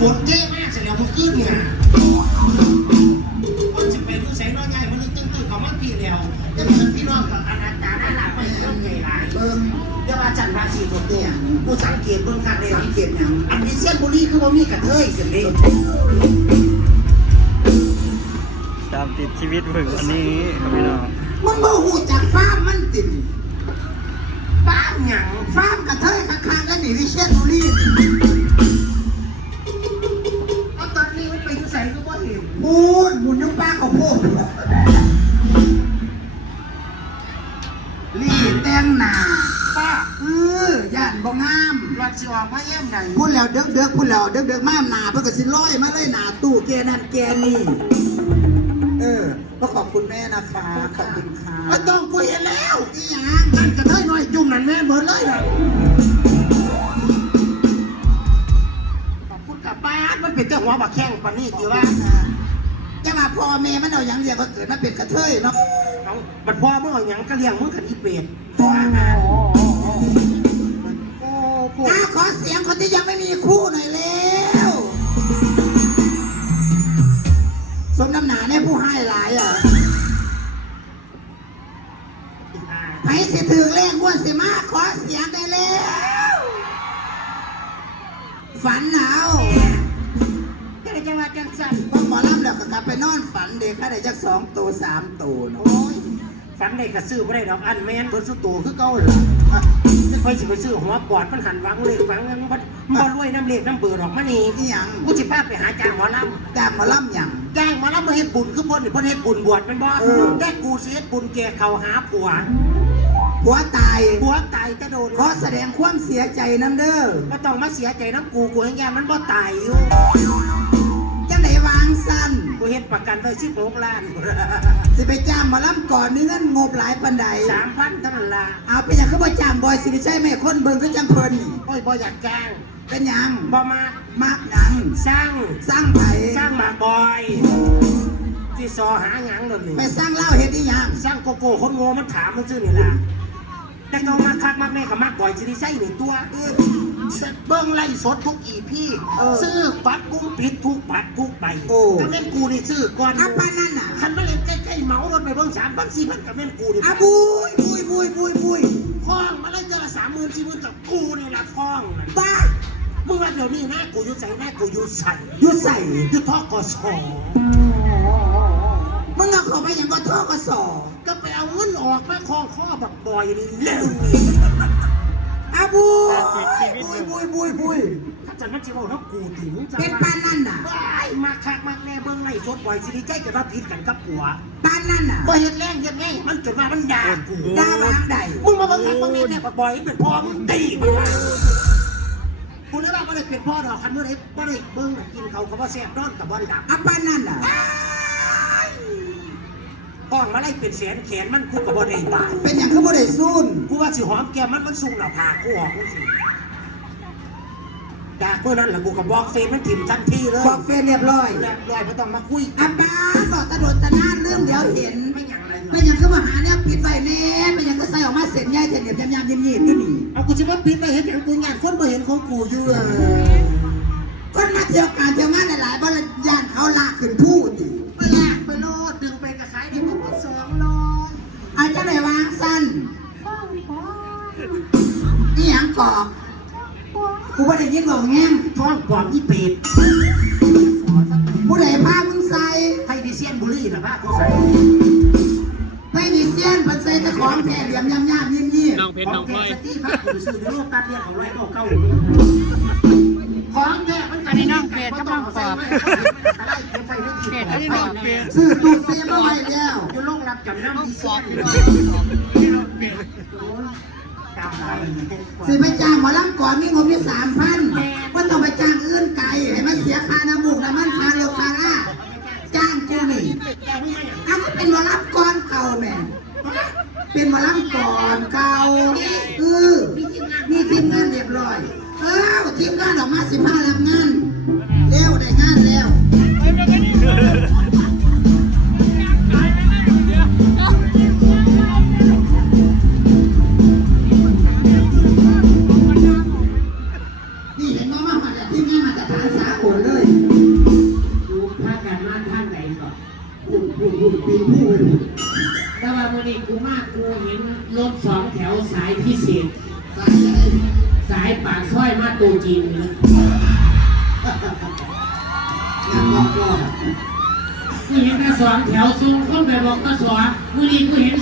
ฝนเท่มากเสร็จแล้วมันขึ้นเนี่ยก็จะไปดูแสงน้อยใหญ่มันตึ้งตึ้งของมันพี่แล้วจะเหมือนพี่น้องกับอนาจารย์น่ารักไปเรื่องใหญ่หลายเบิ่งเดี๋ยวอาจารย์ภาษีผมเนี่ยกูสังเกตเบื้องข้างเลยสังเกตหยังอันนี้เส้นบุรีคือว่ามีกระเทยเสียเลยตามติดชีวิตฝึกวันนี้ครับพี่น้องมึงบ่หูจักฟาร์มมันติดบ้านหยังฟาร์มกระเทยข้างๆแล้วนี่วิเชียรบุรี บุญยุงป้าเขาโพดรีดแต่งหน้าป้าเออย่านบ่งามรถสิออกมาเยี่ยมไหนพูดแล้วเด็กเด็กๆพูดแล้วเด็กเด็กๆมาหนาเพื่อก็สิร้อยมาเลยหนาตู้แกนั่นแกนี่เออก็ขอบคุณแม่นะคะขอบคุณค่ะไม่ต้องกูเห็นแล้วนี่ยังนั่นกระเทยน้อยจุ่มนั่นแม่เบิดเลยนะขอบคุณกับบ้านมันเป็นเจ้าหัวบักแข้งปานนี้ดีว่า จะมาพ่อแม่มันเอาอย่างเดียวก็เกิดมาเป็นกระเทยเนาะเอาบัดพ่อมึงเอาหยังก็เลี้ยงมึงกันอีเป็ดโอ้โอ้พวกถ้าขอเสียงคนที่ยังไม่มีคู่หน่อยเร็วสมน้ำหนาเนี่ยผู้ให้หลายอะไผสิถือเลขงวดสิมาขอเสียงได้แล้ว ฝันหนา แล้วก็กลับไปนอนฝันเด็กก็ได้จักสองตัวสามตัวเนาะโอ้ยฝันได้กระซื้อไม่ได้ดอกอันแมนเพิ่นสุดโตคือเก่าเหรอไม่ค่อยสิไปซื้อหัวปอดมันหันหวังเลยหวังเงินมันบ่รวยน้ำเลียกน้ำเบื่อดอกมะนี่นี่หยังกูสิพาไปหาจ้างหมอลำ จ้างหมอลำหยัง จ้างหมาแล้วมาเฮ็ดบุญคือพ่นนี่พ่นเฮ็ดบุญบวชเป็นบ่เออ ได้กูสิเฮ็ดบุญแก่เขาหาผัวผัวตายผัวตายจะโดนขอแสดงความเสียใจน้ำเด้อก็ต้องมาเสียใจน้ำกูกูให้แย่มันบ่ตายอยู่ กูเฮ็ดประกันไว้16ล้านสิไปจ้างหมอลำก่อนมีเงินงบหลายปันใด3,000เท่านั้นล่ะเอาเป็นอย่างเขาบ่จ้างบอยสิริชัยแม่คนเบิ่งก็จังเพิ่นนี่โอ้ยบ่อยากจ้างเป็นหยังบ่มามักหยังสร้างสร้างไผสร้างหมาบอยที่ซอหาหยังเลยนี่ ไปสร้างเหล้าเฮ็ดอีหยัง สร้างโกโก้คนโง่มันถามมันซื่อนี่ล่ะ แต่ก็มาคักมากแม่กับมากบ่อยสิได้ใส่หนึ่งตัวเออเบิ้งไล่สดทุกอีพี่ซื้อปัดกุ้งปิดทุกปัดทุกใบถ้าแม่นกูนี่ซื้อก่อนเอาปานนั่นน่ะคันมาเล่นใกล้ๆเหมารถไปเบิ้งสามพันสี่พันกับแม่นกูนี่อาบุยบุยบุยบุยบุยคล้องมาเล่นเจอละสามหมื่นสี่หมื่นกับกูนี่ละคล้องน่ะบ้ามึงว่าเดี๋ยวนี้นะกูอยุ่ใส่แม่กูอยุ่ใส่อยู่ใส่อยุ่ทอกอสอ มึงเอาเข้าไปหยังก็ท่อกสอก็ไปเอาเงินออกมาคล้องข้อบักบอยนี่เร็วนี่อาบุยบุยบุยบุยบุยถ้าจันมันจะบอกว่ากูถึงจะเป็นปานนั่นน่ะว้ายมาคักมากแน่เบิ้งไล่สดบ่อยสิริใจจะมาผิดกันกับผัวปานนั่นน่ะบ่เห็นแรงเห็นไงมันจนมามันด่ากูด่ามาทางใดมึงมาเบิ่งคักเบิ่งนี่แน่บักบอยเป็นพ่อมึงตีมันว่ากูเลยว่าบ่ได้เป็นพ่อดอกคันเมื่อไหร่บ่ได้เบิ่งกินเขาเขาว่าแซ่บนอนกับบ่ดับอาปานนั่นน่ะ ป้องมาไล่เป็นแสนแขนมันกูกับบ่ได้ตายเป็นอย่างคือบ่ได้ซูนกูว่าสิหอมแก้มมันมันสูงหน้าผากกูหอมกูสิจากเพื่อนั้นแหละกูกับบล็อกเฟซมันถิ่มทันทีเลยบอกเฟซเรียบร้อยแล้วลอยไม่ต้องมาคุยอาปาบอกตะโดดตะนานเรื่องเดี๋ยวเห็น ไม่หยังอะไรเป็นอย่างคือมาหาเนี่ยปิดไว้แน่เป็นอย่างก็ใส่ออกมาเส้นใหญ่เส้นเหนียบยำๆยิ้มๆอยู่นี่เอากูจะมาปิดไปเห็นอย่างกูงานคนไปเห็นของกูอยู่เลยคนมาเที่ยวการเที่ยวงานหลายๆบริยานเขาลากขึ้นพูดดิ อาจจะไหนวางสั้นนี่หยังกอกกูว่าได้ยินบอกแง่งท้องปลอมยี่เป็ดผู้ใดพามึงใส่ไทยดิเซียนบุรีนะพระเขาใส่ไม่มีเสี้ยนมันใส่แต่ของแท้เหลี่ยมยำๆยิ้มน้องเพชรน้องพลอยสตี้พระกูซื้อในโลกตัดเนี่ยเขาไล่เก่าของแท้ มันนในนั่งเป็ดก็ต้องใส่ไว้อะไรเปได้กี่เป็ดอันนี้น้องเป็ดๆซื้อตู้เซฟมาไว้แล้วอยู่โรงรับจำนำดิเซียนนี่น้องเป็ดตามไปสิไปจ้างหมอลำก่อนมีงบอยู่สามพันว่าต้องไปจ้างอื่นไกลให้มันเสียค่าน้ำมูกน้ำมันค่าเรือค่าล่าจ้างกูนี่เอาก็เป็นหมอลำก่อนเก่าแม่เป็นหมอลำก่อนเก่าเออมีทีมงานเรียบร้อยเอ้าทีมงานออกมาสิบห้ารับงาน พูดพูดปีนพูดแต่ว่าวันนี้กูมากกูเห็นรถสองแถวสายพิเศษ สายอะไรสายปากซอยมาตูจีนเลยงานบอกก็กูเห็นแต่สองแถวสูงคนไปบอกก็สวมือนี้กูเห็น